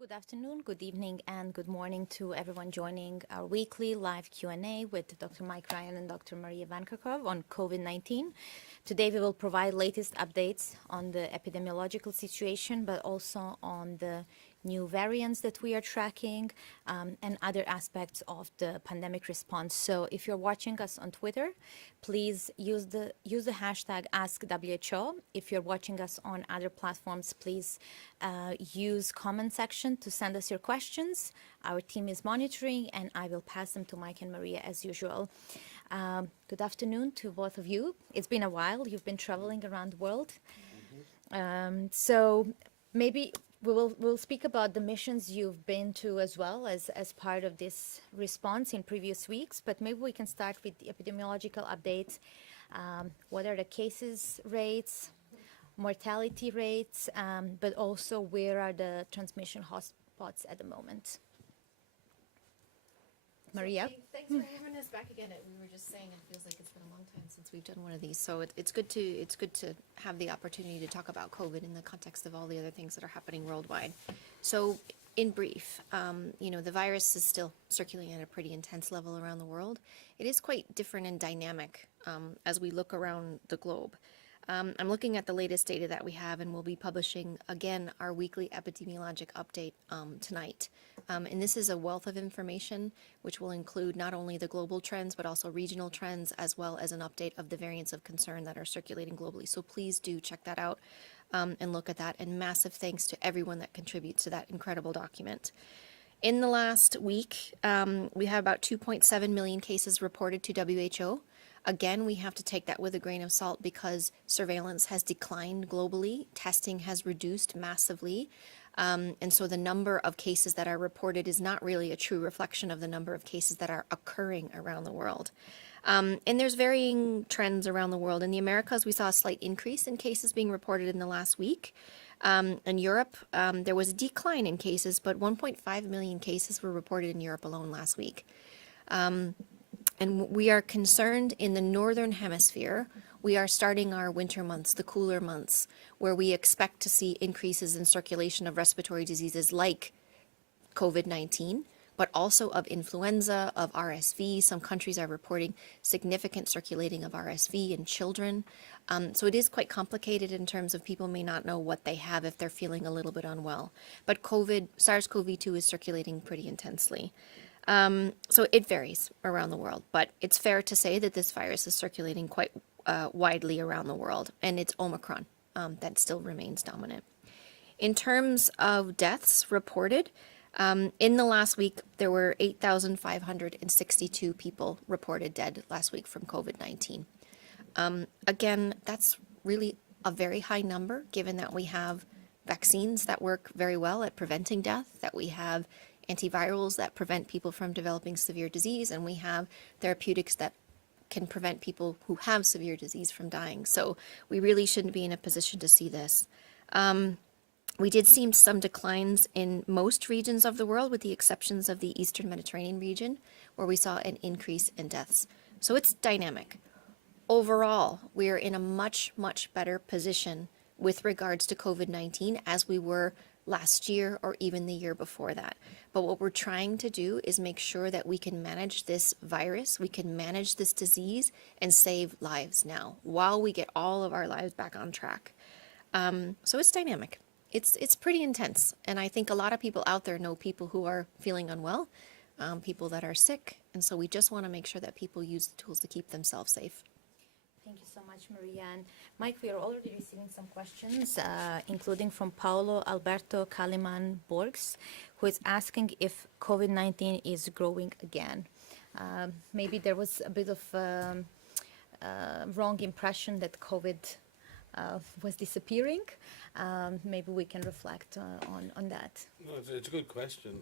Good afternoon, good evening, and good morning to everyone joining our weekly live Q&A with Dr. Mike Ryan and Dr. Maria Van Kerkhove on COVID-19. Today we will provide latest updates on the epidemiological situation, but also on the new variants that we are tracking and other aspects of the pandemic response. So if you're watching us on Twitter, please use the hashtag AskWHO. If you're watching us on other platforms, please use comment section to send us your questions. Our team is monitoring, and I will pass them to Mike and Maria as usual. Good afternoon to both of you. It's been a while. You've been traveling around the world. So maybe we'll speak about the missions you've been to as well as part of this response in previous weeks, but maybe we can start with the epidemiological updates. What are the cases rates, mortality rates, but also where are the transmission hotspots at the moment? Maria? Thanks for having us back again. We were just saying it feels like it's been a long time since we've done one of these, so it's good to have the opportunity to talk about COVID in the context of all the other things that are happening worldwide. So, in brief, the virus is still circulating at a pretty intense level around the world. It is quite different and dynamic as we look around the globe. I'm looking at the latest data that we have, and we'll be publishing again our weekly epidemiologic update tonight. And this is a wealth of information, which will include not only the global trends, but also regional trends, as well as an update of the variants of concern that are circulating globally. So please do check that out and look at that. And massive thanks to everyone that contributes to that incredible document. In the last week, we had about 2.7 million cases reported to WHO. Again, we have to take that with a grain of salt because surveillance has declined globally, testing has reduced massively, and so the number of cases that are reported is not really a true reflection of the number of cases that are occurring around the world. And there's varying trends around the world. In the Americas, we saw a slight increase in cases being reported in the last week. In Europe, there was a decline in cases, but 1.5 million cases were reported in Europe alone last week. And we are concerned in the northern hemisphere. We are starting our winter months, the cooler months, where we expect to see increases in circulation of respiratory diseases like COVID-19, but also of influenza, of RSV. Some countries are reporting significant circulating of RSV in children. So it is quite complicated in terms of people may not know what they have if they're feeling a little bit unwell. But SARS-CoV-2 is circulating pretty intensely. So it varies around the world, but it's fair to say that this virus is circulating quite widely around the world, and it's Omicron that still remains dominant. In terms of deaths reported, in the last week, there were 8,562 people reported dead last week from COVID-19. Again, that's really a very high number, given that we have vaccines that work very well at preventing death, that we have antivirals that prevent people from developing severe disease, and we have therapeutics that can prevent people who have severe disease from dying. So we really shouldn't be in a position to see this. We did see some declines in most regions of the world, with the exceptions of the Eastern Mediterranean region, where we saw an increase in deaths. So it's dynamic. Overall, we are in a much, much better position with regards to COVID-19 as we were last year or even the year before that. But what we're trying to do is make sure that we can manage this virus, we can manage this disease and save lives now while we get all of our lives back on track. So it's dynamic. It's pretty intense. And I think a lot of people out there know people who are feeling unwell, people that are sick. And so we just want to make sure that people use the tools to keep themselves safe. Thank you so much, Maria. And Mike, we are already receiving some questions, including from Paolo Alberto Kaliman Borgs, who is asking if COVID-19 is growing again. Maybe there was a bit of wrong impression that COVID was disappearing. Maybe we can reflect on that. No, it's a good question,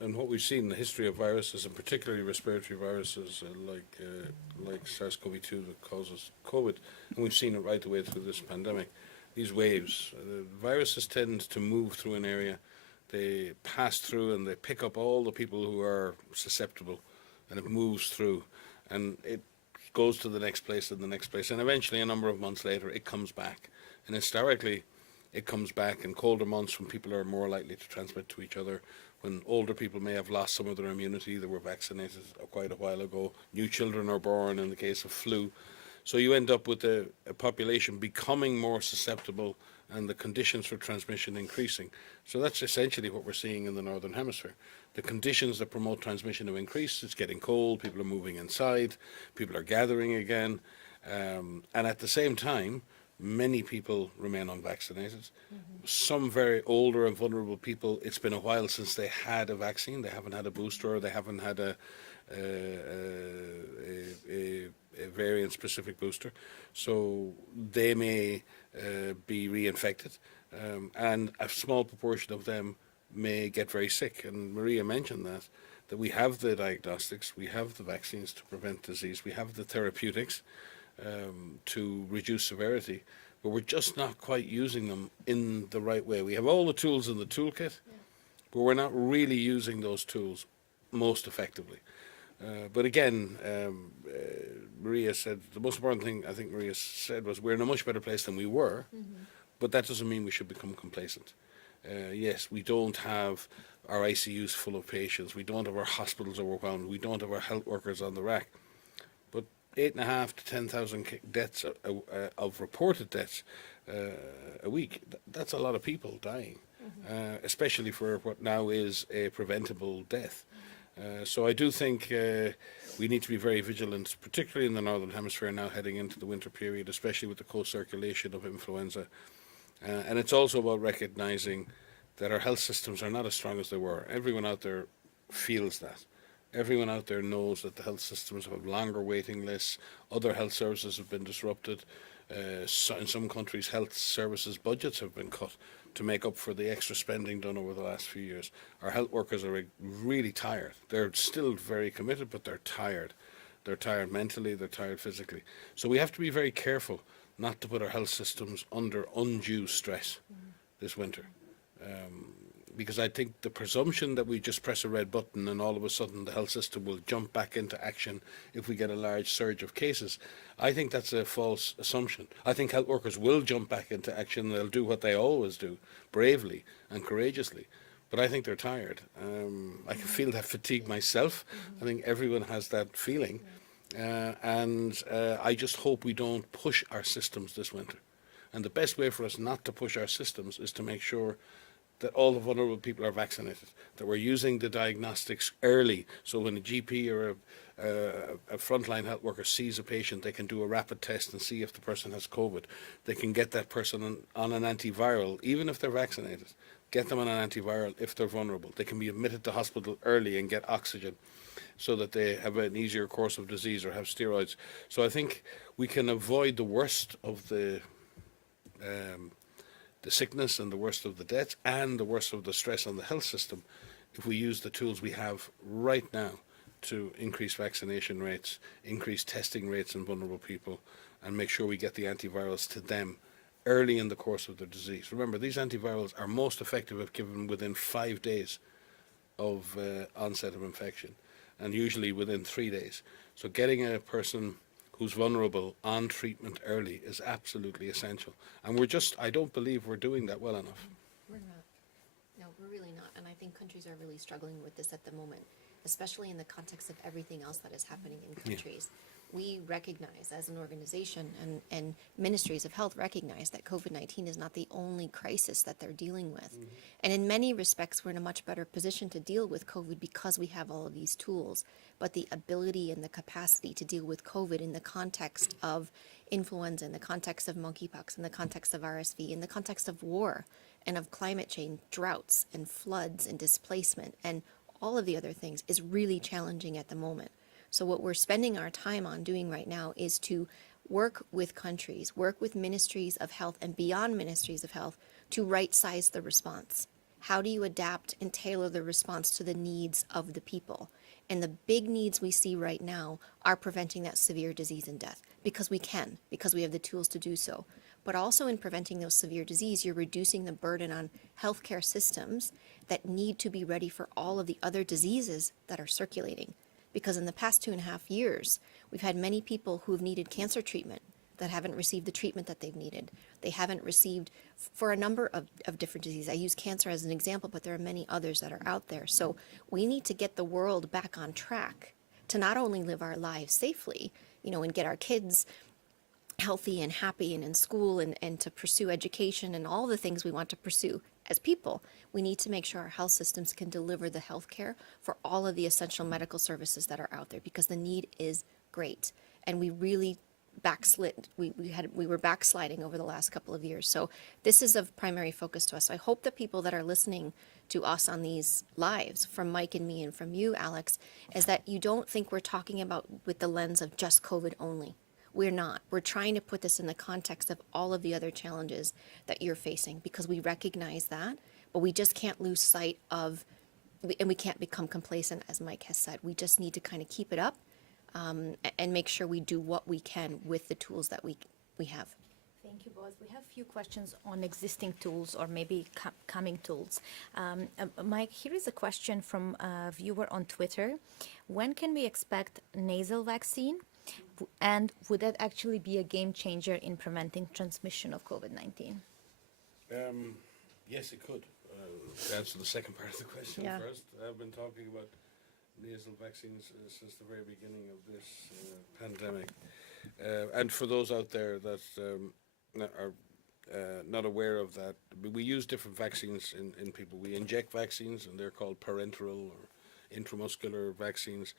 and what we've seen in the history of viruses, and particularly respiratory viruses like SARS-CoV-2 that causes COVID, and we've seen it right the way through this pandemic. These waves, viruses tend to move through an area, they pass through, and they pick up all the people who are susceptible, and it moves through, and it goes to the next place and the next place, and eventually, a number of months later, it comes back. And historically, it comes back in colder months when people are more likely to transmit to each other, when older people may have lost some of their immunity. They were vaccinated quite a while ago. New children are born in the case of flu. So you end up with a population becoming more susceptible and the conditions for transmission increasing. So that's essentially what we're seeing in the Northern Hemisphere. The conditions that promote transmission have increased. It's getting cold, people are moving inside, people are gathering again, and at the same time, many people remain unvaccinated. Some very older and vulnerable people, it's been a while since they had a vaccine. They haven't had a booster, or they haven't had a variant-specific booster. So they may be reinfected, and a small proportion of them may get very sick. And Maria mentioned that we have the diagnostics, we have the vaccines to prevent disease, we have the therapeutics to reduce severity, but we're just not quite using them in the right way. We have all the tools in the toolkit, but we're not really using those tools most effectively. But again, Maria said, the most important thing I think Maria said was we're in a much better place than we were, but that doesn't mean we should become complacent. Yes, we don't have our ICUs full of patients, we don't have our hospitals overwhelmed, we don't have our health workers on the rack, but 8.5 to 10,000 deaths of reported deaths a week, that's a lot of people dying, especially for what now is a preventable death. So I do think we need to be very vigilant, particularly in the Northern Hemisphere now heading into the winter period, especially with the co-circulation of influenza. And it's also about recognising that our health systems are not as strong as they were. Everyone out there feels that. Everyone out there knows that the health systems have longer waiting lists. Other health services have been disrupted. In some countries, health services budgets have been cut to make up for the extra spending done over the last few years. Our health workers are really tired. They're still very committed, but they're tired. They're tired mentally, they're tired physically. So we have to be very careful not to put our health systems under undue stress this winter. Because I think the presumption that we just press a red button and all of a sudden the health system will jump back into action if we get a large surge of cases, I think that's a false assumption. I think health workers will jump back into action. They'll do what they always do, bravely and courageously. But I think they're tired. I can feel that fatigue myself. I think everyone has that feeling. And I just hope we don't push our systems this winter. And the best way for us not to push our systems is to make sure that all the vulnerable people are vaccinated, that we're using the diagnostics early, so when a GP or a frontline health worker sees a patient, they can do a rapid test and see if the person has COVID. They can get that person on an antiviral, even if they're vaccinated. Get them on an antiviral if they're vulnerable. They can be admitted to hospital early and get oxygen so that they have an easier course of disease or have steroids. So I think we can avoid the worst of the sickness and the worst of the deaths and the worst of the stress on the health system if we use the tools we have right now to increase vaccination rates, increase testing rates in vulnerable people, and make sure we get the antivirals to them early in the course of their disease. Remember, these antivirals are most effective if given within 5 days of onset of infection, and usually within 3 days. So getting a person who's vulnerable on treatment early is absolutely essential. And I don't believe we're doing that well enough. We're not. No, we're really not. And I think countries are really struggling with this at the moment, especially in the context of everything else that is happening in countries. We recognize as an organization and ministries of health recognize that COVID-19 is not the only crisis that they're dealing with. And in many respects, we're in a much better position to deal with COVID because we have all of these tools. But the ability and the capacity to deal with COVID in the context of influenza, in the context of monkeypox, in the context of RSV, in the context of war and of climate change, droughts and floods and displacement and all of the other things is really challenging at the moment. So what we're spending our time on doing right now is to work with countries, work with ministries of health and beyond ministries of health to right-size the response. How do you adapt and tailor the response to the needs of the people? And the big needs we see right now are preventing that severe disease and death because we can, because we have the tools to do so. But also in preventing those severe disease, you're reducing the burden on healthcare systems that need to be ready for all of the other diseases that are circulating. Because in the past 2.5 years, we've had many people who have needed cancer treatment that haven't received the treatment that they've needed. They haven't received for a number of different diseases. I use cancer as an example, but there are many others that are out there. So we need to get the world back on track to not only live our lives safely, and get our kids healthy and happy and in school and to pursue education and all the things we want to pursue as people. We need to make sure our health systems can deliver the health care for all of the essential medical services that are out there, because the need is great. And we really backslid. We were backsliding over the last couple of years. So this is of primary focus to us. So I hope the people that are listening to us on these lives, from Mike and me and from you, Alex, is that you don't think we're talking about with the lens of just COVID only. We're not. We're trying to put this in the context of all of the other challenges that you're facing, because we recognize that, but we just can't lose sight of, and we can't become complacent, as Mike has said. We just need to kind of keep it up and make sure we do what we can with the tools that we have. Thank you both. We have a few questions on existing tools or maybe coming tools. Mike, here is a question from a viewer on Twitter. When can we expect nasal vaccine? And would that actually be a game changer in preventing transmission of COVID-19? Yes, it could. To answer the second part of the question first, I've been talking about nasal vaccines since the very beginning of this pandemic. And for those out there that are not aware of that, we use different vaccines in people. We inject vaccines, and they're called parenteral or intramuscular vaccines,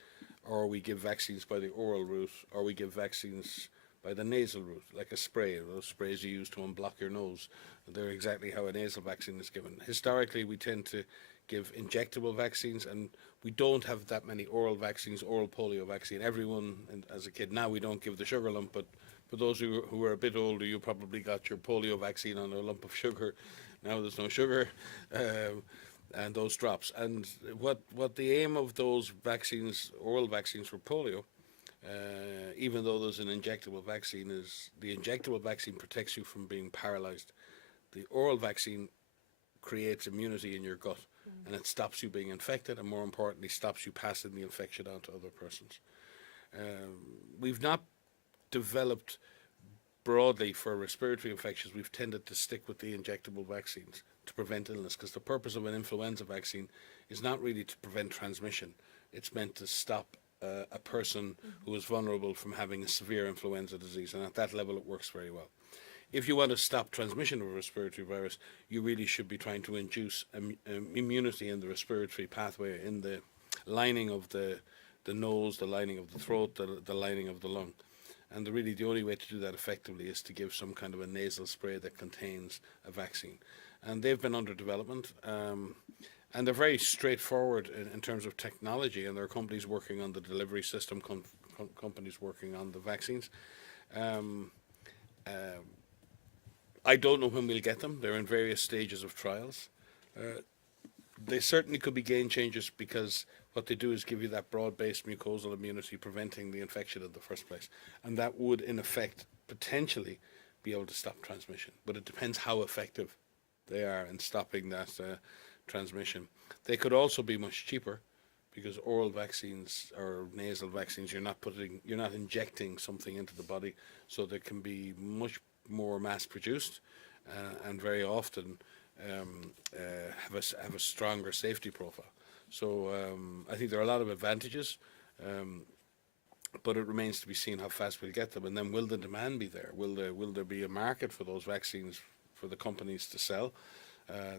or we give vaccines by the oral route, or we give vaccines by the nasal route, like a spray. Those sprays you use to unblock your nose, they're exactly how a nasal vaccine is given. Historically, we tend to give injectable vaccines, and we don't have that many oral vaccines. Oral polio vaccine, everyone as a kid, now we don't give the sugar lump, but for those who are a bit older, you probably got your polio vaccine on a lump of sugar. Now there's no sugar. And those drops. And what the aim of those vaccines, oral vaccines for polio, even though there's an injectable vaccine, is the injectable vaccine protects you from being paralyzed. The oral vaccine creates immunity in your gut, and it stops you being infected, and more importantly, stops you passing the infection on to other persons. We've not developed broadly for respiratory infections. We've tended to stick with the injectable vaccines to prevent illness, because the purpose of an influenza vaccine is not really to prevent transmission. It's meant to stop a person who is vulnerable from having a severe influenza disease, and at that level it works very well. If you want to stop transmission of a respiratory virus, you really should be trying to induce immunity in the respiratory pathway, in the lining of the nose, the lining of the throat, the lining of the lung. And really the only way to do that effectively is to give some kind of a nasal spray that contains a vaccine. And they've been under development, and they're very straightforward in terms of technology, and there are companies working on the delivery system, companies working on the vaccines. I don't know when we'll get them. They're in various stages of trials. They certainly could be game changers, because what they do is give you that broad-based mucosal immunity, preventing the infection in the first place. And that would, in effect, potentially be able to stop transmission. But it depends how effective they are in stopping that transmission. They could also be much cheaper, because oral vaccines or nasal vaccines, you're not injecting something into the body, so they can be much more mass produced, and very often have a stronger safety profile. So I think there are a lot of advantages, but it remains to be seen how fast we'll get them, and then will the demand be there? Will there be a market for those vaccines for the companies to sell?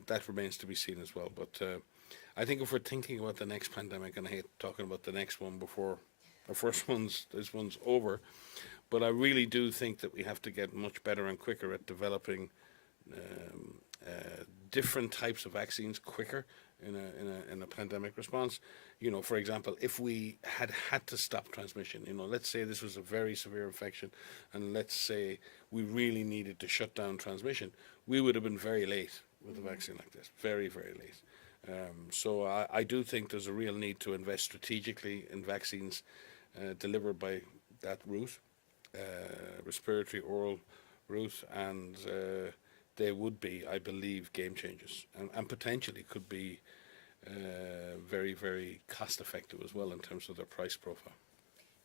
That remains to be seen as well. But I think if we're thinking about the next pandemic, and I hate talking about the next one before this one's over, but I really do think that we have to get much better and quicker at developing different types of vaccines quicker in a pandemic response. For example, if we had to stop transmission, let's say this was a very severe infection, and let's say we really needed to shut down transmission, we would have been very late with a vaccine like this, very, very late. So I do think there's a real need to invest strategically in vaccines delivered by that route, respiratory oral route, and they would be, I believe, game changers, and potentially could be very, very cost effective as well in terms of their price profile.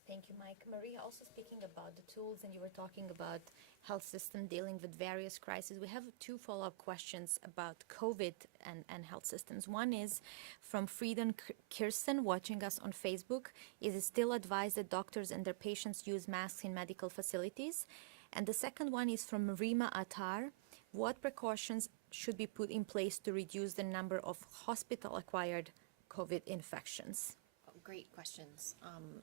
Thank you, Mike. Maria, also speaking about the tools, and you were talking about health system dealing with various crises. We have two follow-up questions about COVID and health systems. One is from Frieden Kirsten, watching us on Facebook. Is it still advised that doctors and their patients use masks in medical facilities? And the second one is from Rima Attar. What precautions should be put in place to reduce the number of hospital-acquired COVID infections? Great questions.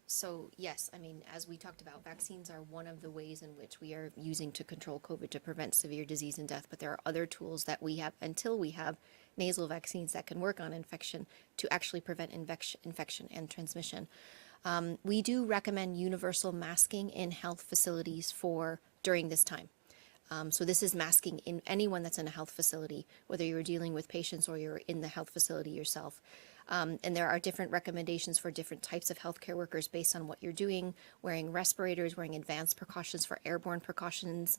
So yes, I mean, as we talked about, vaccines are one of the ways in which we are using to control COVID to prevent severe disease and death, but there are other tools that we have until we have nasal vaccines that can work on infection to actually prevent infection and transmission. We do recommend universal masking in health facilities during this time. So this is masking in anyone that's in a health facility, whether you're dealing with patients or you're in the health facility yourself. And there are different recommendations for different types of healthcare workers based on what you're doing, wearing respirators, wearing advanced precautions for airborne precautions,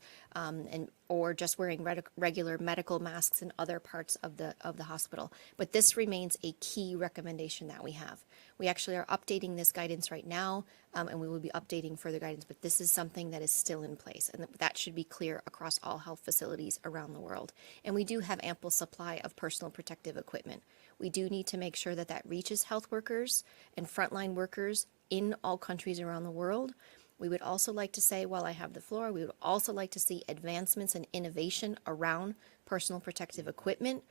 or just wearing regular medical masks in other parts of the hospital. But this remains a key recommendation that we have. We actually are updating this guidance right now, and we will be updating further guidance, but this is something that is still in place, and that should be clear across all health facilities around the world. And we do have ample supply of personal protective equipment. We do need to make sure that that reaches health workers and frontline workers in all countries around the world. We would also like to say, while I have the floor, we would also like to see advancements and innovation around personal protective equipment,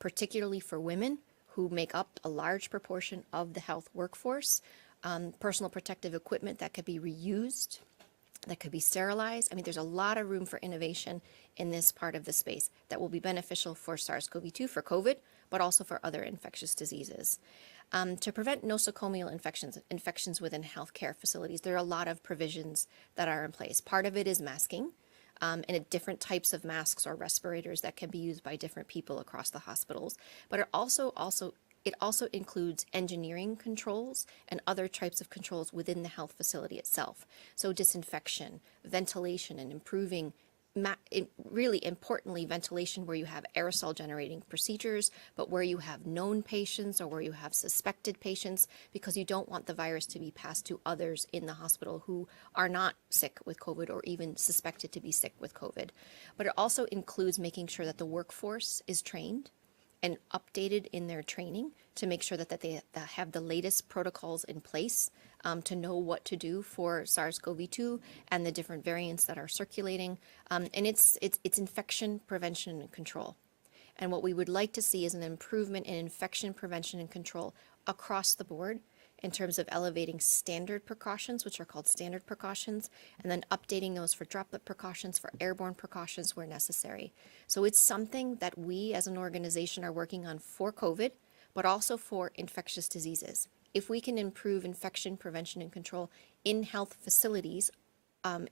particularly for women who make up a large proportion of the health workforce. Personal protective equipment that could be reused, that could be sterilized. I mean, there's a lot of room for innovation in this part of the space that will be beneficial for SARS-CoV-2, for COVID, but also for other infectious diseases. To prevent nosocomial infections within healthcare facilities, there are a lot of provisions that are in place. Part of it is masking, and different types of masks or respirators that can be used by different people across the hospitals. But it also includes engineering controls and other types of controls within the health facility itself. So disinfection, ventilation, and improving, really importantly, ventilation where you have aerosol generating procedures, but where you have known patients or where you have suspected patients, because you don't want the virus to be passed to others in the hospital who are not sick with COVID or even suspected to be sick with COVID. But it also includes making sure that the workforce is trained and updated in their training to make sure that they have the latest protocols in place to know what to do for SARS-CoV-2 and the different variants that are circulating. And it's infection prevention and control. And what we would like to see is an improvement in infection prevention and control across the board in terms of elevating standard precautions, which are called standard precautions, and then updating those for droplet precautions, for airborne precautions where necessary. So it's something that we as an organization are working on for COVID, but also for infectious diseases. If we can improve infection prevention and control in health facilities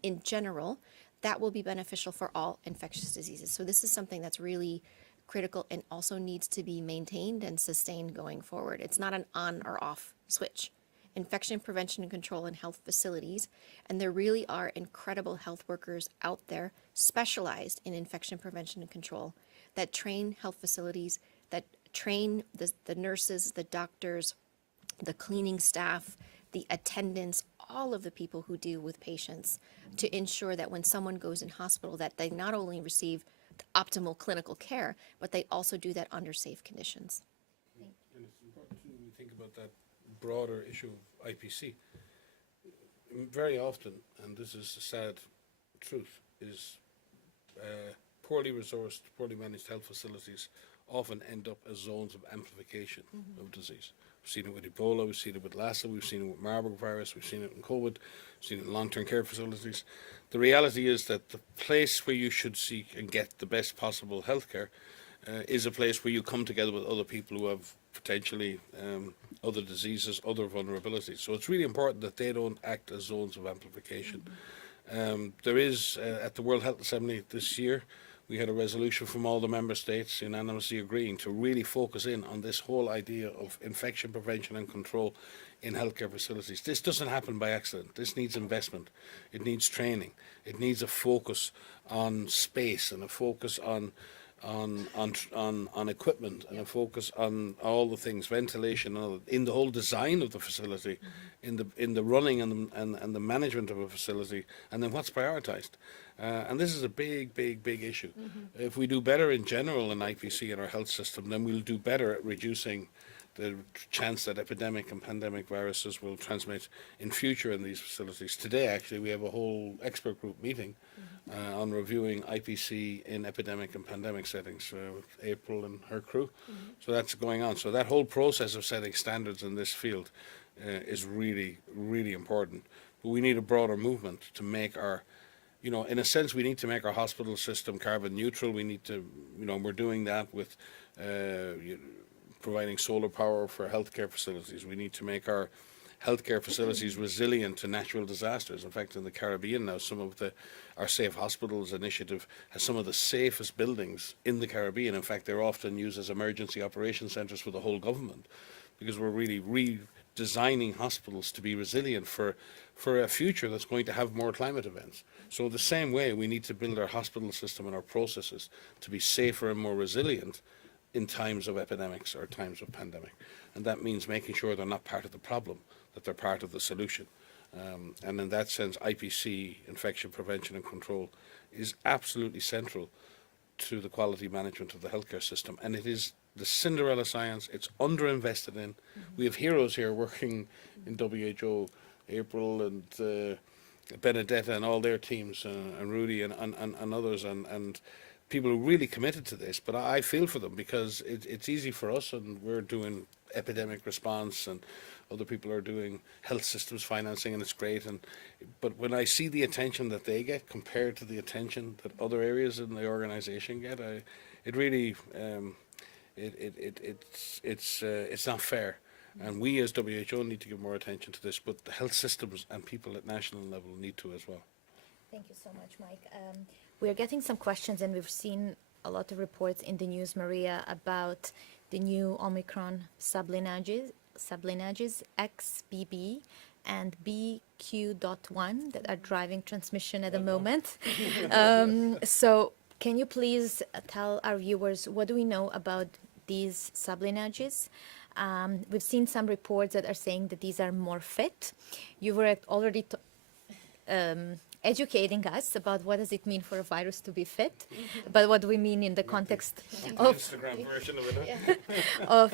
in general, that will be beneficial for all infectious diseases. So this is something that's really critical and also needs to be maintained and sustained going forward. It's not an on or off switch. Infection prevention and control in health facilities, and there really are incredible health workers out there specialized in infection prevention and control that train health facilities, that train the nurses, the doctors, the cleaning staff, the attendants, all of the people who deal with patients, to ensure that when someone goes in hospital that they not only receive optimal clinical care, but they also do that under safe conditions. And it's important too, when we think about that broader issue of IPC. Very often, and this is a sad truth, is poorly resourced, poorly managed health facilities often end up as zones of amplification of disease. We've seen it with Ebola, we've seen it with Lassa, we've seen it with Marburg virus, we've seen it in COVID, we've seen it in long-term care facilities. The reality is that the place where you should seek and get the best possible health care is a place where you come together with other people who have potentially other diseases, other vulnerabilities. So it's really important that they don't act as zones of amplification. There is, at the World Health Assembly this year, we had a resolution from all the member states unanimously agreeing to really focus in on this whole idea of infection prevention and control in healthcare facilities. This doesn't happen by accident. This needs investment. It needs training. It needs a focus on space and a focus on on equipment and a focus on all the things, ventilation, and all, in the whole design of the facility, in the running and the management of a facility, and then what's prioritized. And this is a big issue. If we do better in general in IPC in our health system, then we'll do better at reducing the chance that epidemic and pandemic viruses will transmit in future in these facilities. Today, actually, we have a whole expert group meeting on reviewing IPC in epidemic and pandemic settings with April and her crew. So that's going on. So that whole process of setting standards in this field is really important. But we need a broader movement to make our, in a sense, we need to make our hospital system carbon neutral. We need to, we're doing that with providing solar power for healthcare facilities. We need to make our healthcare facilities resilient to natural disasters. In fact, in the Caribbean now, some of our Safe Hospitals initiative has some of the safest buildings in the Caribbean. In fact, they're often used as emergency operation centres for the whole government, because we're really redesigning hospitals to be resilient for a future that's going to have more climate events. So the same way, we need to build our hospital system and our processes to be safer and more resilient in times of epidemics or times of pandemic. And that means making sure they're not part of the problem, that they're part of the solution. And in that sense, IPC, infection prevention and control, is absolutely central to the quality management of the healthcare system. And it is the Cinderella science. It's underinvested in. We have heroes here working in WHO, April and Benedetta and all their teams, and Rudy and others, and people who are really committed to this. But I feel for them, because it's easy for us, and we're doing epidemic response, and other people are doing health systems financing, and it's great. But when I see the attention that they get compared to the attention that other areas in the organisation get, it really it's not fair. And we as WHO need to give more attention to this, but the health systems and people at national level need to as well. Thank you so much, Mike. We're getting some questions, and we've seen a lot of reports in the news, Maria, about the new Omicron sublineages XBB and BQ.1 that are driving transmission at the moment. So can you please tell our viewers, what do we know about these sublineages? We've seen some reports that are saying that these are more fit. You were already educating us about what does it mean for a virus to be fit, but what do we mean in the context of Instagram version of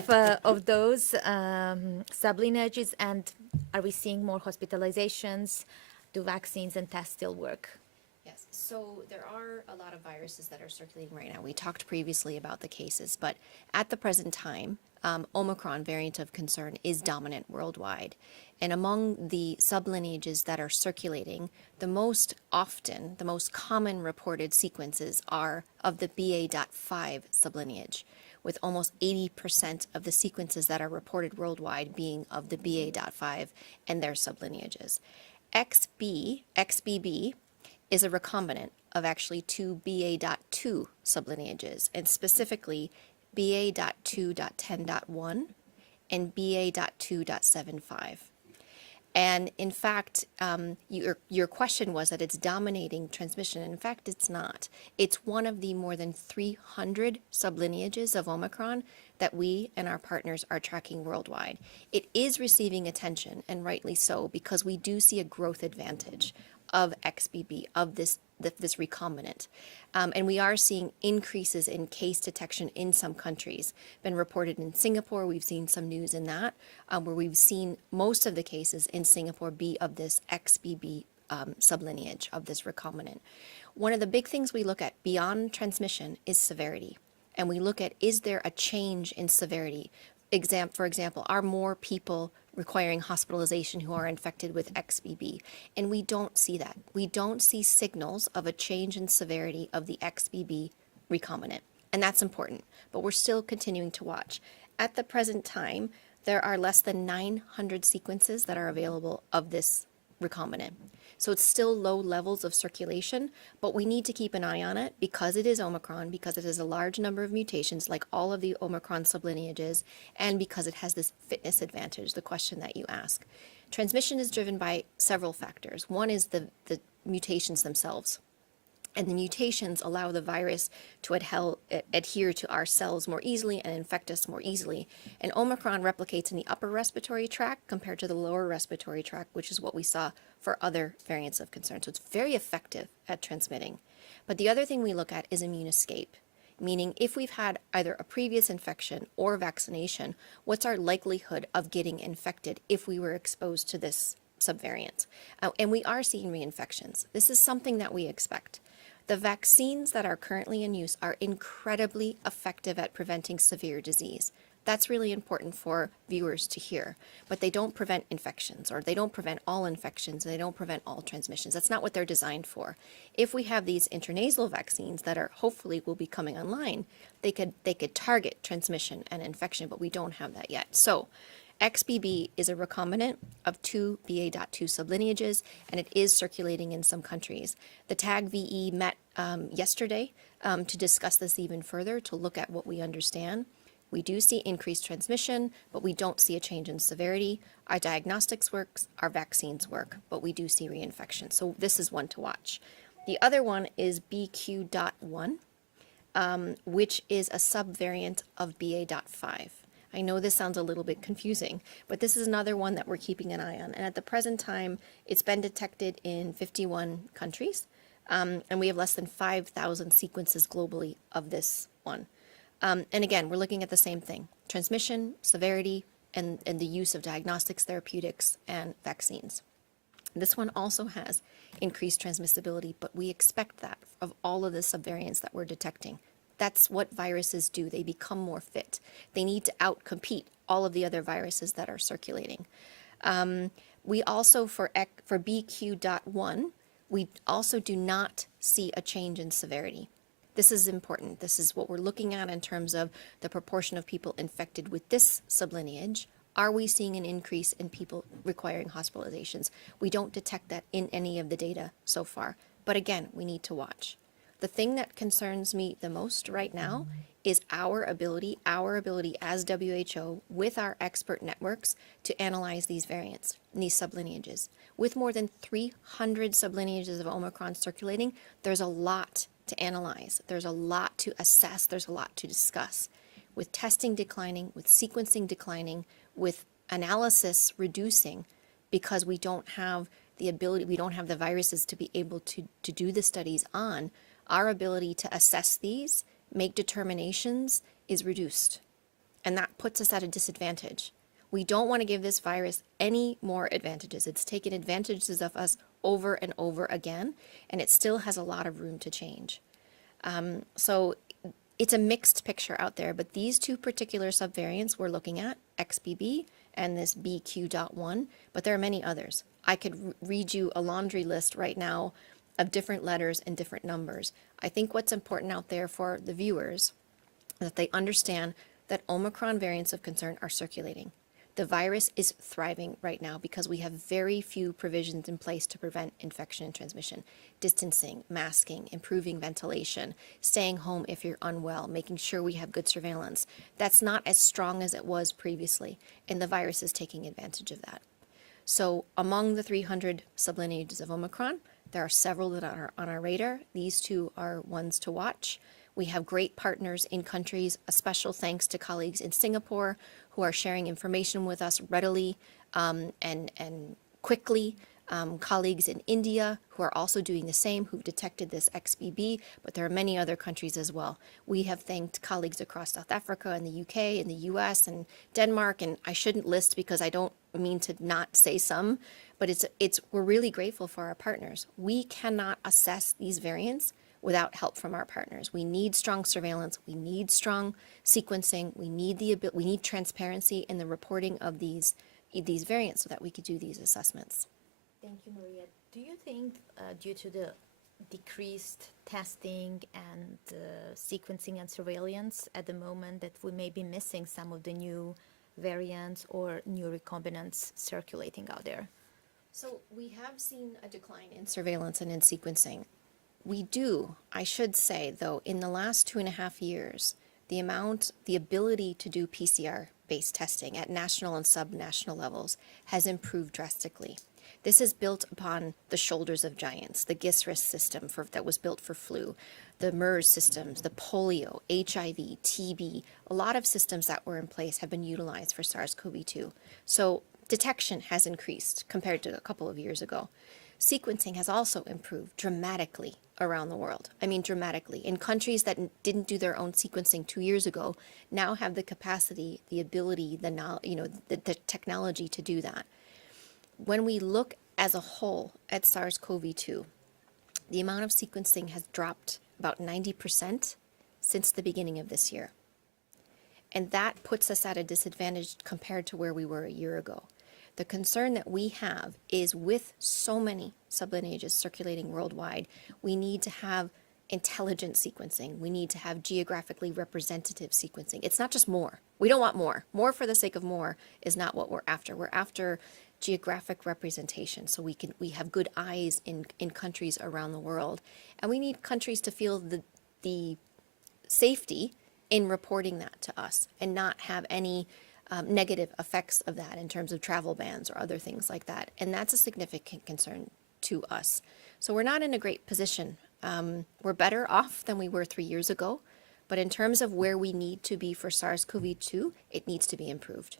it. of those sublineages, and are we seeing more hospitalizations? Do vaccines and tests still work? Yes, so there are a lot of viruses that are circulating right now. We talked previously about the cases, but at the present time, Omicron variant of concern is dominant worldwide. And among the sublineages that are circulating, the most common reported sequences are of the BA.5 sublineage, with almost 80% of the sequences that are reported worldwide being of the BA.5 and their sublineages. XBB, is a recombinant of actually two BA.2 sublineages, and specifically BA.2.10.1 and BA.2.75. And in fact, your question was that it's dominating transmission. In fact, it's not. It's one of the more than 300 sublineages of Omicron that we and our partners are tracking worldwide. It is receiving attention, and rightly so, because we do see a growth advantage of XBB, of this recombinant. And we are seeing increases in case detection in some countries. Been reported in Singapore, we've seen some news in that, where we've seen most of the cases in Singapore be of this XBB sublineage, of this recombinant. One of the big things we look at beyond transmission is severity. And we look at, is there a change in severity? For example, are more people requiring hospitalization who are infected with XBB? And we don't see that. We don't see signals of a change in severity of the XBB recombinant. And that's important, but we're still continuing to watch. At the present time, there are less than 900 sequences that are available of this recombinant. So it's still low levels of circulation, but we need to keep an eye on it because it is Omicron, because it has a large number of mutations like all of the Omicron sublineages, and because it has this fitness advantage, the question that you ask. Transmission is driven by several factors. One is the mutations themselves. And the mutations allow the virus to adhere to our cells more easily and infect us more easily. And Omicron replicates in the upper respiratory tract compared to the lower respiratory tract, which is what we saw for other variants of concern. So it's very effective at transmitting. But the other thing we look at is immune escape, meaning if we've had either a previous infection or vaccination, what's our likelihood of getting infected if we were exposed to this subvariant? And we are seeing reinfections. This is something that we expect. The vaccines that are currently in use are incredibly effective at preventing severe disease. That's really important for viewers to hear, but they don't prevent infections, or they don't prevent all infections, and they don't prevent all transmissions. That's not what they're designed for. If we have these intranasal vaccines that are hopefully will be coming online, they could target transmission and infection, but we don't have that yet. So XBB is a recombinant of two BA.2 sublineages, and it is circulating in some countries. The TAG VE met yesterday to discuss this even further, to look at what we understand. We do see increased transmission, but we don't see a change in severity. Our diagnostics works, our vaccines work, but we do see reinfection. So this is one to watch. The other one is BQ.1, which is a subvariant of BA.5. I know this sounds a little bit confusing, but this is another one that we're keeping an eye on. And at the present time, it's been detected in 51 countries, and we have less than 5,000 sequences globally of this one. And again, we're looking at the same thing: transmission, severity, and the use of diagnostics, therapeutics, and vaccines. This one also has increased transmissibility, but we expect that of all of the subvariants that we're detecting. That's what viruses do. They become more fit. They need to outcompete all of the other viruses that are circulating. We also, for BQ.1, we also do not see a change in severity. This is important. This is what we're looking at in terms of the proportion of people infected with this sublineage. Are we seeing an increase in people requiring hospitalizations? We don't detect that in any of the data so far. But again, we need to watch. The thing that concerns me the most right now is our ability as WHO, with our expert networks, to analyze these variants, these sublineages. With more than 300 sublineages of Omicron circulating, there's a lot to analyze. There's a lot to assess. There's a lot to discuss. With testing declining, with sequencing declining, with analysis reducing, because we don't have the ability, we don't have the viruses to be able to do the studies on, our ability to assess these, make determinations, is reduced. And that puts us at a disadvantage. We don't want to give this virus any more advantages. It's taken advantages of us over and over again, and it still has a lot of room to change. So it's a mixed picture out there, but these two particular subvariants we're looking at, XBB and this BQ.1, but there are many others. I could read you a laundry list right now of different letters and different numbers. I think what's important out there for the viewers is that they understand that Omicron variants of concern are circulating. The virus is thriving right now because we have very few provisions in place to prevent infection and transmission. Distancing, masking, improving ventilation, staying home if you're unwell, making sure we have good surveillance. That's not as strong as it was previously, and the virus is taking advantage of that. So among the 300 sublineages of Omicron, there are several that are on our radar. These two are ones to watch. We have great partners in countries. A special thanks to colleagues in Singapore who are sharing information with us readily and quickly. Colleagues in India who are also doing the same, who've detected this XBB, but there are many other countries as well. We have thanked colleagues across South Africa and the UK and the US and Denmark, and I shouldn't list because I don't mean to not say some, but we're really grateful for our partners. We cannot assess these variants without help from our partners. We need strong surveillance. We need strong sequencing. We need transparency in the reporting of these variants so that we could do these assessments. Thank you, Maria. Do you think, due to the decreased testing and sequencing and surveillance at the moment, that we may be missing some of the new variants or new recombinants circulating out there? So we have seen a decline in surveillance and in sequencing. We do, I should say, though, in the last 2.5 years, the ability to do PCR-based testing at national and subnational levels has improved drastically. This is built upon the shoulders of giants, the GISRIS system that was built for flu, the MERS systems, the polio, HIV, TB. A lot of systems that were in place have been utilized for SARS-CoV-2. So detection has increased compared to a couple of years ago. Sequencing has also improved dramatically around the world. I mean, dramatically. In countries that didn't do their own sequencing 2 years ago, now have the capacity, the ability, the knowledge, the technology to do that. When we look as a whole at SARS-CoV-2, the amount of sequencing has dropped about 90% since the beginning of this year. And that puts us at a disadvantage compared to where we were a year ago. The concern that we have is with so many sublineages circulating worldwide, we need to have intelligent sequencing. We need to have geographically representative sequencing. It's not just more. We don't want more. More for the sake of more is not what we're after. We're after geographic representation so we have good eyes in countries around the world. And we need countries to feel the safety in reporting that to us and not have any negative effects of that in terms of travel bans or other things like that. And that's a significant concern to us. So we're not in a great position. We're better off than we were 3 years ago, but in terms of where we need to be for SARS-CoV-2, it needs to be improved.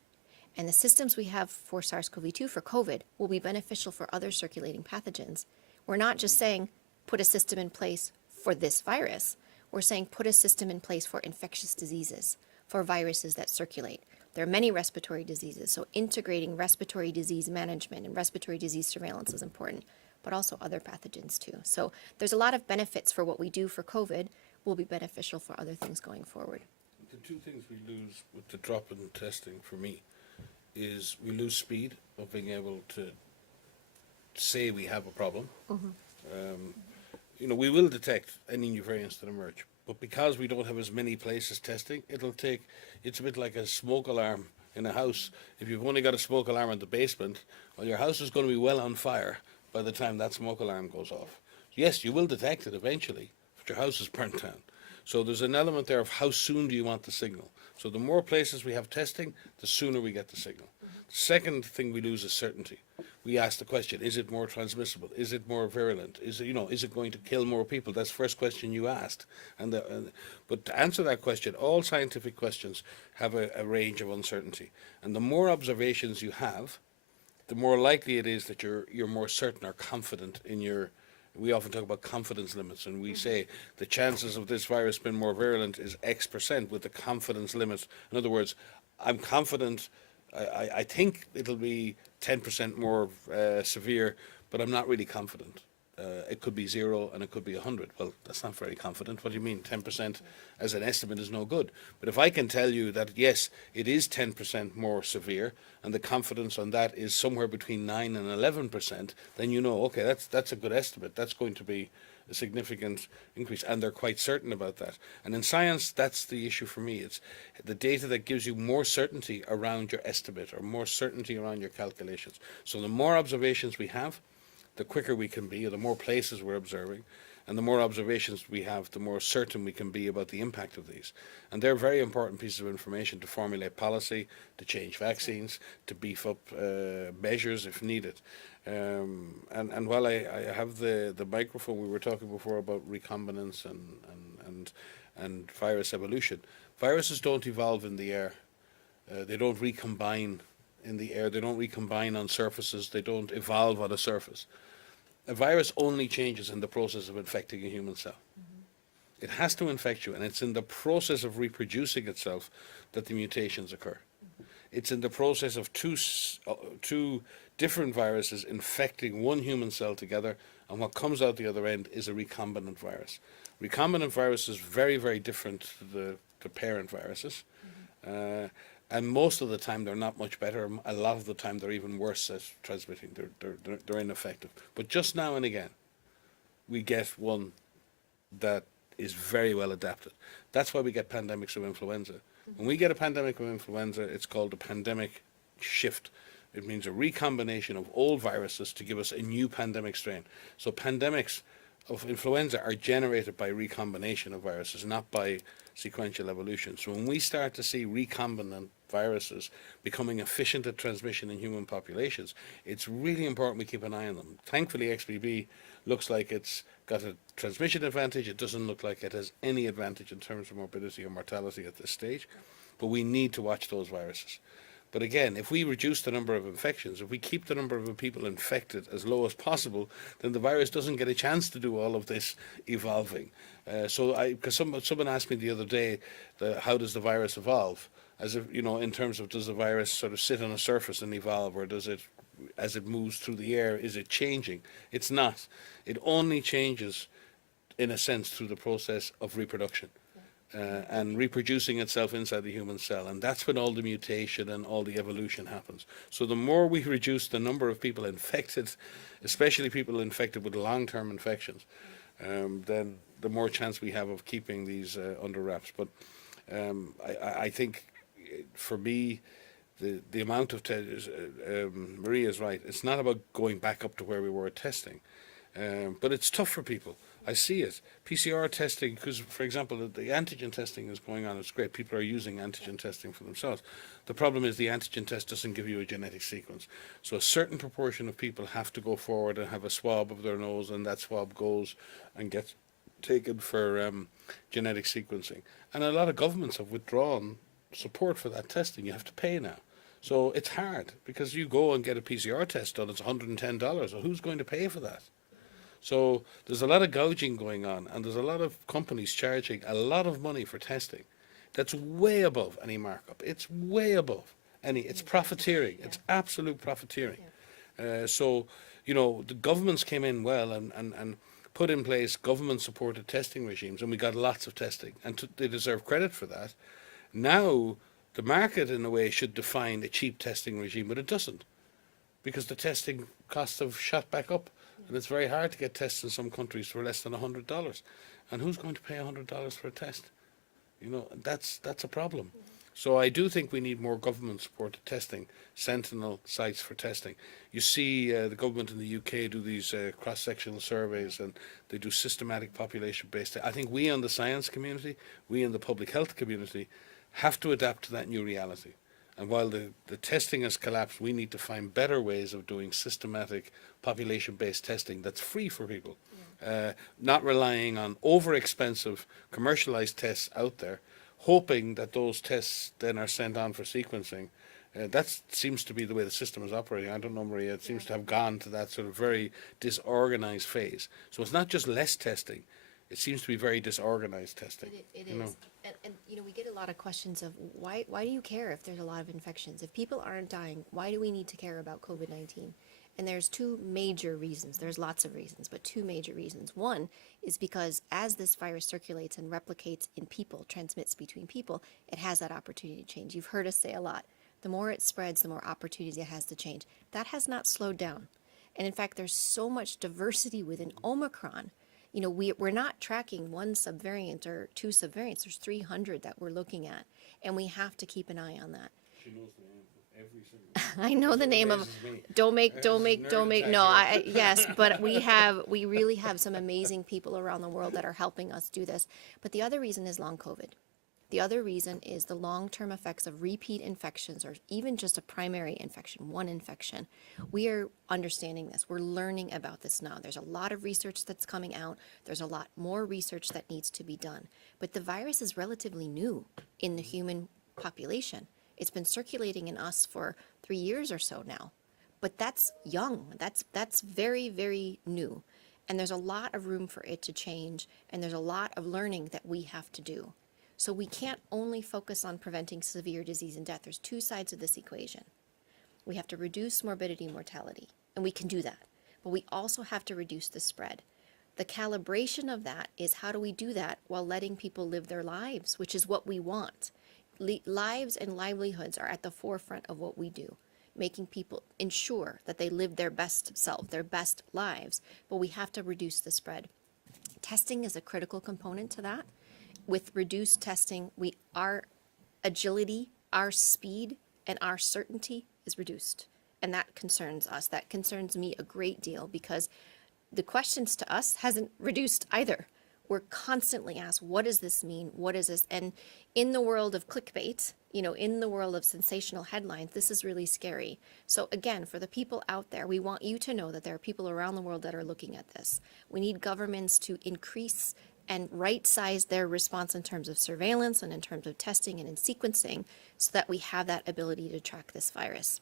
And the systems we have for SARS-CoV-2 for COVID will be beneficial for other circulating pathogens. We're not just saying put a system in place for this virus. We're saying put a system in place for infectious diseases, for viruses that circulate. There are many respiratory diseases, so integrating respiratory disease management and respiratory disease surveillance is important, but also other pathogens too. So there's a lot of benefits for what we do for COVID will be beneficial for other things going forward. The two things we lose with the drop in testing for me is we lose speed of being able to say we have a problem. We will detect any new variants that emerge, but because we don't have as many places testing, it's a bit like a smoke alarm in a house. If you've only got a smoke alarm in the basement, well, your house is going to be well on fire by the time that smoke alarm goes off. Yes, you will detect it eventually, but your house is burnt down. So there's an element there of how soon do you want the signal. So the more places we have testing, the sooner we get the signal. The second thing we lose is certainty. We ask the question, is it more transmissible? Is it more virulent? Is it going to kill more people? That's the first question you asked. But to answer that question, all scientific questions have a range of uncertainty. And the more observations you have, the more likely it is that you're more certain or confident in your. We often talk about confidence limits, and we say the chances of this virus being more virulent is X% with the confidence limit. In other words, I'm confident, I think it'll be 10% more severe, but I'm not really confident. It could be 0 and it could be 100. Well, that's not very confident. What do you mean? 10% as an estimate is no good. But if I can tell you that, yes, it is 10% more severe, and the confidence on that is somewhere between 9 and 11%, then you know, okay, that's a good estimate. That's going to be a significant increase, and they're quite certain about that. And in science, that's the issue for me. It's the data that gives you more certainty around your estimate or more certainty around your calculations. So the more observations we have, the quicker we can be, or the more places we're observing, and the more observations we have, the more certain we can be about the impact of these. And they're very important pieces of information to formulate policy, to change vaccines, to beef up measures if needed. And while I have the microphone, we were talking before about recombinance and virus evolution. Viruses don't evolve in the air. They don't recombine in the air. They don't recombine on surfaces. They don't evolve on a surface. A virus only changes in the process of infecting a human cell. It has to infect you, and it's in the process of reproducing itself that the mutations occur. It's in the process of two different viruses infecting one human cell together, and what comes out the other end is a recombinant virus. Recombinant virus is very, very different to the parent viruses. And most of the time, they're not much better. A lot of the time, they're even worse at transmitting. They're ineffective. But just now and again, we get one that is very well adapted. That's why we get pandemics of influenza. When we get a pandemic of influenza, it's called a pandemic shift. It means a recombination of old viruses to give us a new pandemic strain. So pandemics of influenza are generated by recombination of viruses, not by sequential evolution. So when we start to see recombinant viruses becoming efficient at transmission in human populations, it's really important we keep an eye on them. Thankfully, XBB looks like it's got a transmission advantage. It doesn't look like it has any advantage in terms of morbidity or mortality at this stage, but we need to watch those viruses. But again, if we reduce the number of infections, if we keep the number of people infected as low as possible, then the virus doesn't get a chance to do all of this evolving. Because someone asked me the other day, how does the virus evolve? As if, in terms of, does the virus sort of sit on a surface and evolve, or does it, as it moves through the air, is it changing? It's not. It only changes, in a sense, through the process of reproduction. And reproducing itself inside the human cell. And that's when all the mutation and all the evolution happens. So the more we reduce the number of people infected, especially people infected with long-term infections, then the more chance we have of keeping these under wraps. But I think, for me, the amount of Maria is right. It's not about going back up to where we were at testing. But it's tough for people. I see it. PCR testing, because, for example, the antigen testing is going on. It's great. People are using antigen testing for themselves. The problem is the antigen test doesn't give you a genetic sequence. So a certain proportion of people have to go forward and have a swab of their nose, and that swab goes and gets taken for genetic sequencing. And a lot of governments have withdrawn support for that testing. You have to pay now. So it's hard, because you go and get a PCR test done, it's $110. So who's going to pay for that? So there's a lot of gouging going on, and there's a lot of companies charging a lot of money for testing. That's way above any markup. It's way above any. It's profiteering. It's absolute profiteering. So, the governments came in well and put in place government-supported testing regimes, and we got lots of testing, and they deserve credit for that. Now, the market, in a way, should define a cheap testing regime, but it doesn't, because the testing costs have shot back up. And it's very hard to get tests in some countries for less than $100. And who's going to pay $100 for a test? That's a problem. So I do think we need more government-supported testing, sentinel sites for testing. You see the government in the UK do these cross-sectional surveys, and they do systematic population-based. I think we in the science community, we in the public health community, have to adapt to that new reality. And while the testing has collapsed, we need to find better ways of doing systematic population-based testing that's free for people, not relying on over-expensive commercialized tests out there, hoping that those tests then are sent on for sequencing. That seems to be the way the system is operating. I don't know, Maria, it seems to have gone to that sort of very disorganized phase. So it's not just less testing. It seems to be very disorganized testing. It is. And we get a lot of questions of why do you care if there's a lot of infections? If people aren't dying, why do we need to care about COVID-19? And there's two major reasons. There's lots of reasons, but two major reasons. One is because as this virus circulates and replicates in people, transmits between people, it has that opportunity to change. You've heard us say a lot. The more it spreads, the more opportunities it has to change. That has not slowed down. And in fact, there's so much diversity within Omicron. We're not tracking one subvariant or two subvariants. There's 300 that we're looking at, and we have to keep an eye on that. She knows the name of every single. I know the name of. Don't make. No, yes, but we really have some amazing people around the world that are helping us do this. But the other reason is long COVID. The other reason is the long-term effects of repeat infections, or even just a primary infection, one infection. We are understanding this. We're learning about this now. There's a lot of research that's coming out. There's a lot more research that needs to be done. But the virus is relatively new in the human population. It's been circulating in us for 3 years or so now. But that's young. That's very, very new. And there's a lot of room for it to change, and there's a lot of learning that we have to do. So we can't only focus on preventing severe disease and death. There's two sides of this equation. We have to reduce morbidity and mortality, and we can do that. But we also have to reduce the spread. The calibration of that is, how do we do that while letting people live their lives, which is what we want. Lives and livelihoods are at the forefront of what we do, making people ensure that they live their best self, their best lives, but we have to reduce the spread. Testing is a critical component to that. With reduced testing, our agility, our speed, and our certainty is reduced. And that concerns us. That concerns me a great deal, because the questions to us hasn't reduced either. We're constantly asked, what does this mean? What is this? And in the world of clickbait, in the world of sensational headlines, this is really scary. So again, for the people out there, we want you to know that there are people around the world that are looking at this. We need governments to increase and right-size their response in terms of surveillance and in terms of testing and in sequencing so that we have that ability to track this virus.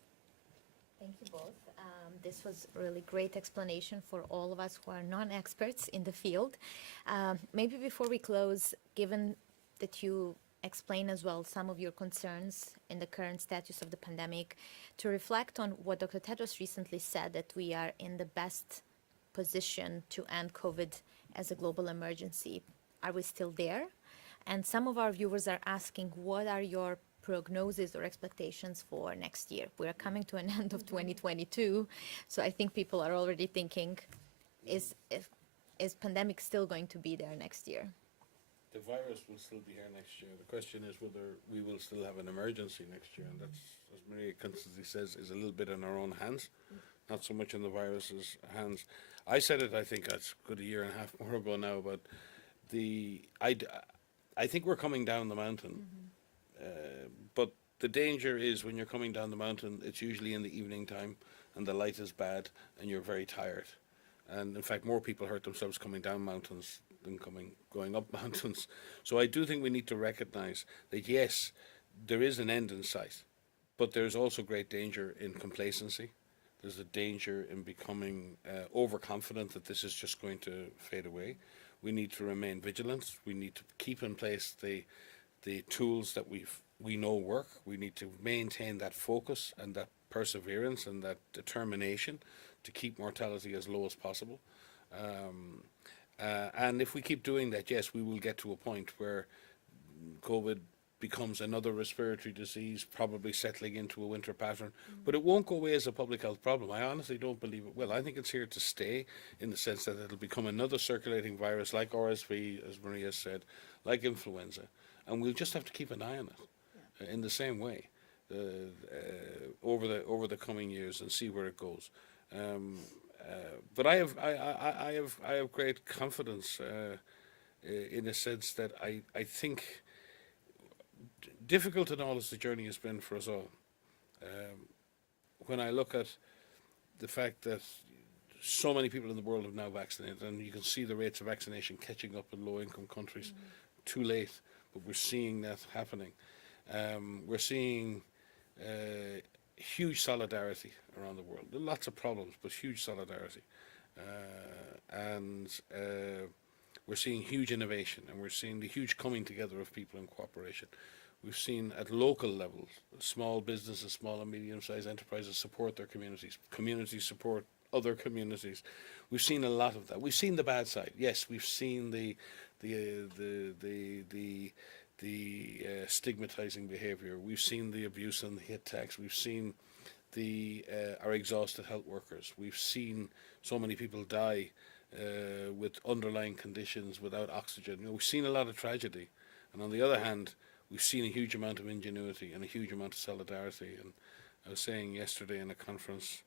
Thank you both. This was a really great explanation for all of us who are non-experts in the field. Maybe before we close, given that you explain as well some of your concerns in the current status of the pandemic, to reflect on what Dr. Tedros recently said, that we are in the best position to end COVID as a global emergency. Are we still there? And some of our viewers are asking, what are your prognosis or expectations for next year? We are coming to an end of 2022, so I think people are already thinking, is pandemic still going to be there next year? The virus will still be here next year. The question is whether we will still have an emergency next year, and that's, as Maria constantly says, is a little bit in our own hands, not so much in the virus's hands. I said it, I think that's a good 1.5 years more ago now, but I think we're coming down the mountain. But the danger is when you're coming down the mountain, it's usually in the evening time and the light is bad and you're very tired. And in fact, more people hurt themselves coming down mountains than going up mountains. So I do think we need to recognize that, yes, there is an end in sight, but there's also great danger in complacency. There's a danger in becoming overconfident that this is just going to fade away. We need to remain vigilant. We need to keep in place the tools that we know work. We need to maintain that focus and that perseverance and that determination to keep mortality as low as possible. And if we keep doing that, yes, we will get to a point where COVID becomes another respiratory disease, probably settling into a winter pattern. But it won't go away as a public health problem. I honestly don't believe it will. I think it's here to stay, in the sense that it'll become another circulating virus like RSV, as Maria said, like influenza. And we'll just have to keep an eye on it in the same way over the coming years and see where it goes. But I have great confidence in a sense that I think, difficult and all as the journey has been for us all, when I look at the fact that so many people in the world have now vaccinated, and you can see the rates of vaccination catching up in low-income countries, too late, but we're seeing that happening. We're seeing huge solidarity around the world. There are lots of problems, but huge solidarity. And we're seeing huge innovation, and we're seeing the huge coming together of people in cooperation. We've seen at local levels, small businesses, small and medium-sized enterprises support their communities. Communities support other communities. We've seen a lot of that. We've seen the bad side. Yes, we've seen the stigmatizing behavior. We've seen the abuse and the hit tax. We've seen our exhausted health workers. We've seen so many people die with underlying conditions, without oxygen. We've seen a lot of tragedy. And on the other hand, we've seen a huge amount of ingenuity and a huge amount of solidarity. And I was saying yesterday in a conference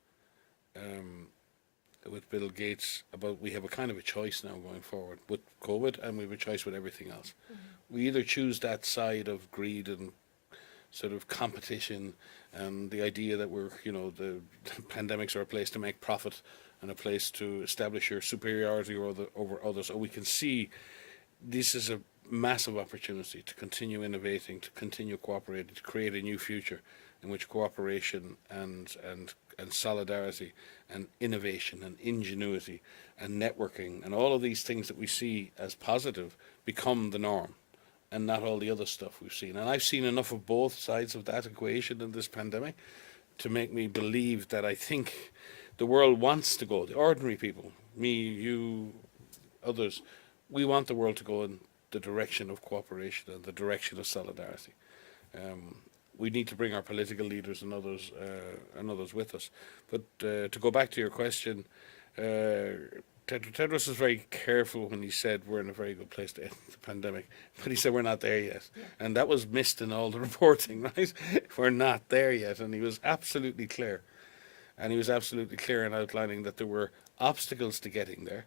with Bill Gates about, we have a kind of a choice now going forward with COVID, and we have a choice with everything else. We either choose that side of greed and sort of competition and the idea that the pandemics are a place to make profit and a place to establish your superiority over others, or we can see this is a massive opportunity to continue innovating, to continue cooperating, to create a new future in which cooperation and solidarity and innovation and ingenuity and networking and all of these things that we see as positive become the norm, and not all the other stuff we've seen. And I've seen enough of both sides of that equation in this pandemic to make me believe that I think the world wants to go, the ordinary people, me, you, others, we want the world to go in the direction of cooperation and the direction of solidarity. We need to bring our political leaders and others with us. But to go back to your question, Tedros was very careful when he said we're in a very good place to end the pandemic, but he said we're not there yet. Yeah. And that was missed in all the reporting, right? We're not there yet. And he was absolutely clear. And he was absolutely clear in outlining that there were obstacles to getting there,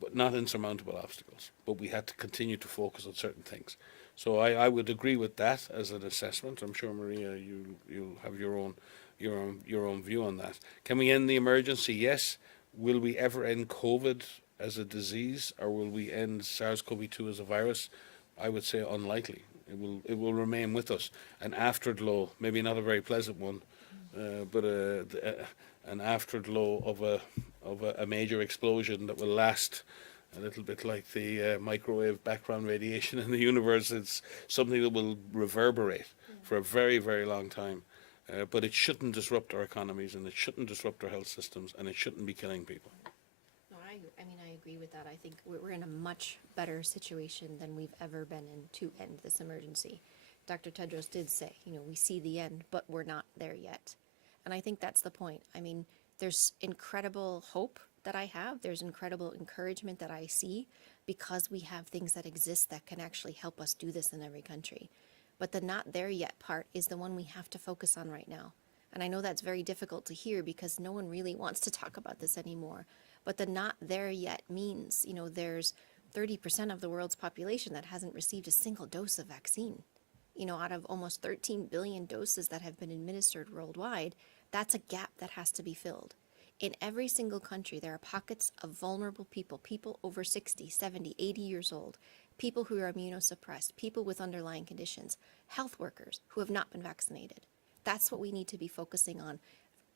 but not insurmountable obstacles. But we had to continue to focus on certain things. So I would agree with that as an assessment. I'm sure Maria, you have your own view on that. Can we end the emergency? Yes. Will we ever end COVID as a disease, or will we end SARS-CoV-2 as a virus? I would say unlikely. It will remain with us. An afterglow, maybe not a very pleasant one, but an afterglow of a major explosion that will last a little bit like the microwave background radiation in the universe. It's something that will reverberate for a very, very long time. But it shouldn't disrupt our economies, and it shouldn't disrupt our health systems, and it shouldn't be killing people. No, I mean, I agree with that. I think we're in a much better situation than we've ever been in to end this emergency. Dr. Tedros did say, we see the end, but we're not there yet. And I think that's the point. I mean, there's incredible hope that I have. There's incredible encouragement that I see because we have things that exist that can actually help us do this in every country. But the not there yet part is the one we have to focus on right now. And I know that's very difficult to hear because no one really wants to talk about this anymore. But the not there yet means, there's 30% of the world's population that hasn't received a single dose of vaccine. Out of almost 13 billion doses that have been administered worldwide, that's a gap that has to be filled. In every single country, there are pockets of vulnerable people, people over 60, 70, 80 years old, people who are immunosuppressed, people with underlying conditions, health workers who have not been vaccinated. That's what we need to be focusing on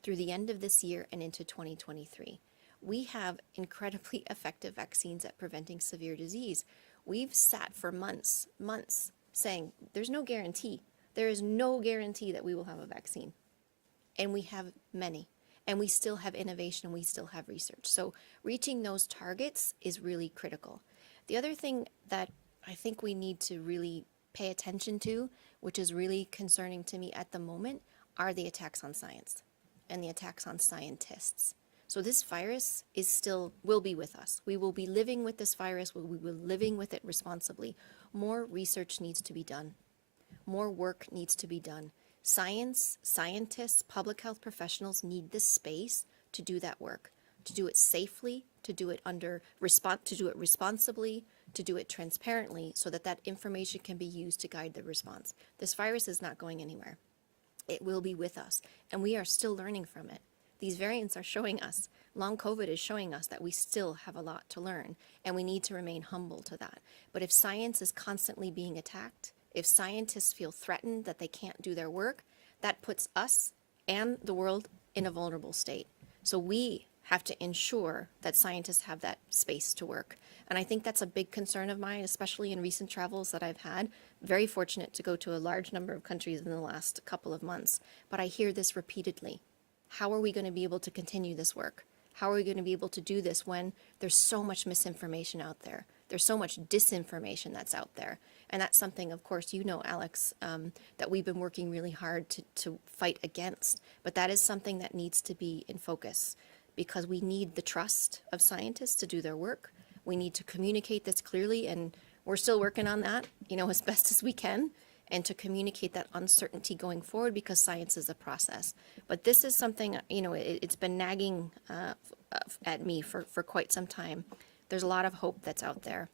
through the end of this year and into 2023. We have incredibly effective vaccines at preventing severe disease. We've sat for months saying there's no guarantee. There is no guarantee that we will have a vaccine. And we have many. And we still have innovation, we still have research. So reaching those targets is really critical. The other thing that I think we need to really pay attention to, which is really concerning to me at the moment, are the attacks on science and the attacks on scientists. So this virus will be with us. We will be living with this virus. We will be living with it responsibly. More research needs to be done. More work needs to be done. Science, scientists, public health professionals need this space to do that work, to do it safely, to do it to do it responsibly, to do it transparently, so that that information can be used to guide the response. This virus is not going anywhere. It will be with us, and we are still learning from it. These variants are showing us, long COVID is showing us that we still have a lot to learn, and we need to remain humble to that. But if science is constantly being attacked, if scientists feel threatened that they can't do their work, that puts us and the world in a vulnerable state. So we have to ensure that scientists have that space to work. And I think that's a big concern of mine, especially in recent travels that I've had. Very fortunate to go to a large number of countries in the last couple of months. But I hear this repeatedly. How are we going to be able to continue this work? How are we going to be able to do this when there's so much misinformation out there? There's so much disinformation that's out there. And that's something, of course, Alex, that we've been working really hard to fight against. But that is something that needs to be in focus because we need the trust of scientists to do their work. We need to communicate this clearly, and we're still working on that, as best as we can, and to communicate that uncertainty going forward because science is a process. But this is something, it's been nagging at me for quite some time. There's a lot of hope that's out there.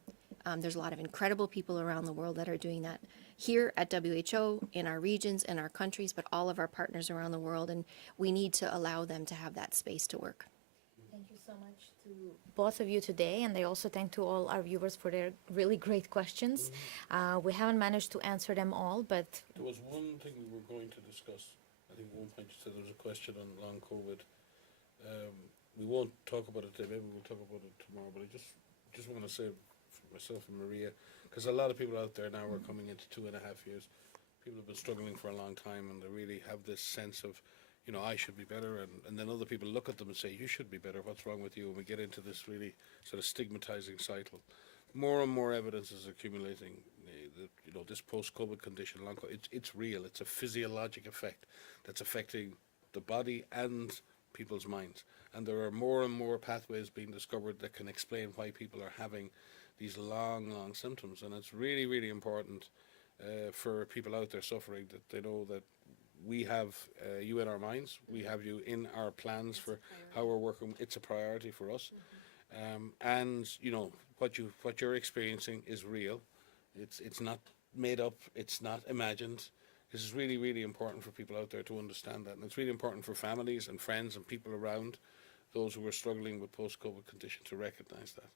There's a lot of incredible people around the world that are doing that here at WHO, in our regions, in our countries, but all of our partners around the world, and we need to allow them to have that space to work. Thank you so much to both of you today, and I also thank to all our viewers for their really great questions. We haven't managed to answer them all, but There was one thing we were going to discuss. I think at one point you said there was a question on long COVID. We won't talk about it today. Maybe we'll talk about it tomorrow. But I just want to say for myself and Maria, because a lot of people out there now are coming into 2.5 years. People have been struggling for a long time, and they really have this sense of, I should be better, and then other people look at them and say, you should be better, what's wrong with you? And we get into this really sort of stigmatizing cycle. More and more evidence is accumulating that, this post-COVID condition, long COVID, it's real. It's a physiologic effect that's affecting the body and people's minds. And there are more and more pathways being discovered that can explain why people are having these long symptoms. And it's really, really important for people out there suffering that they know that we have you in our minds. We have you in our plans for how we're working. It's a priority for us. And you know what you're experiencing is real. It's not made up. It's not imagined. This is really, really important for people out there to understand that, and it's really important for families and friends and people around those who are struggling with post-COVID condition to recognise that,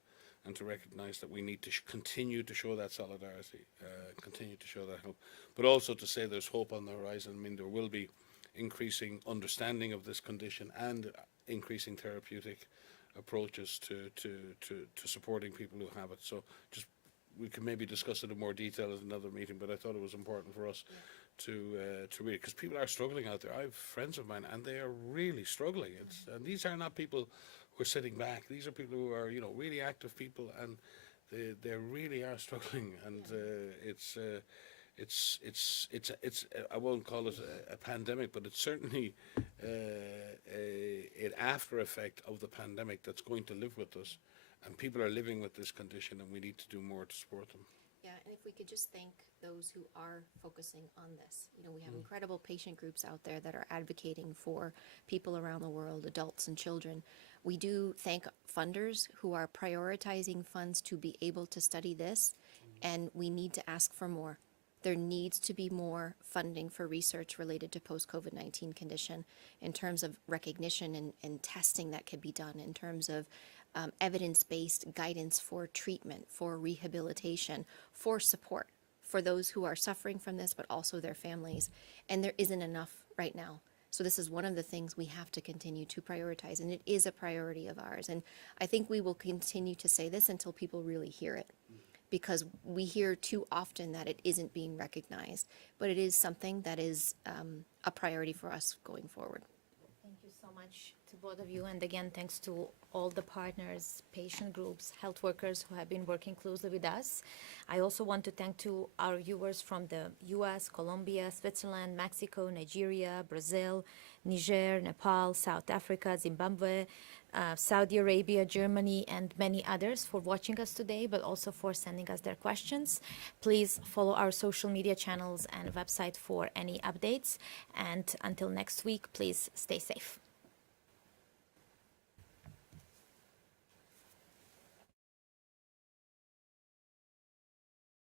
and to recognise that we need to continue to show that solidarity, continue to show that hope, but also to say there's hope on the horizon. I mean, there will be increasing understanding of this condition and increasing therapeutic approaches to supporting people who have it. So just we can maybe discuss it in more detail at another meeting, but I thought it was important for us to read, because people are struggling out there. I have friends of mine, and they are really struggling. And these are not people who are sitting back. These are people who are, you know, really active people, and they really are struggling. And it's I won't call it a pandemic, but it's certainly an after effect of the pandemic that's going to live with us. And people are living with this condition, and we need to do more to support them. Yeah, and if we could just thank those who are focusing on this. You know, we have incredible patient groups out there that are advocating for people around the world, adults and children. We do thank funders who are prioritizing funds to be able to study this, and we need to ask for more. There needs to be more funding for research related to post-COVID-19 condition in terms of recognition and testing that could be done, in terms of evidence-based guidance for treatment, for rehabilitation, for support for those who are suffering from this, but also their families. And there isn't enough right now. So this is one of the things we have to continue to prioritize, and it is a priority of ours. And I think we will continue to say this until people really hear it, because we hear too often that it isn't being recognized, but it is something that is a priority for us going forward. Thank you so much to both of you. And again, thanks to all the partners, patient groups, health workers who have been working closely with us. I also want to thank to our viewers from the US, Colombia, Switzerland, Mexico, Nigeria, Brazil, Niger, Nepal, South Africa, Zimbabwe, Saudi Arabia, Germany, and many others for watching us today, but also for sending us their questions. Please follow our social media channels and website for any updates. And until next week, please stay safe.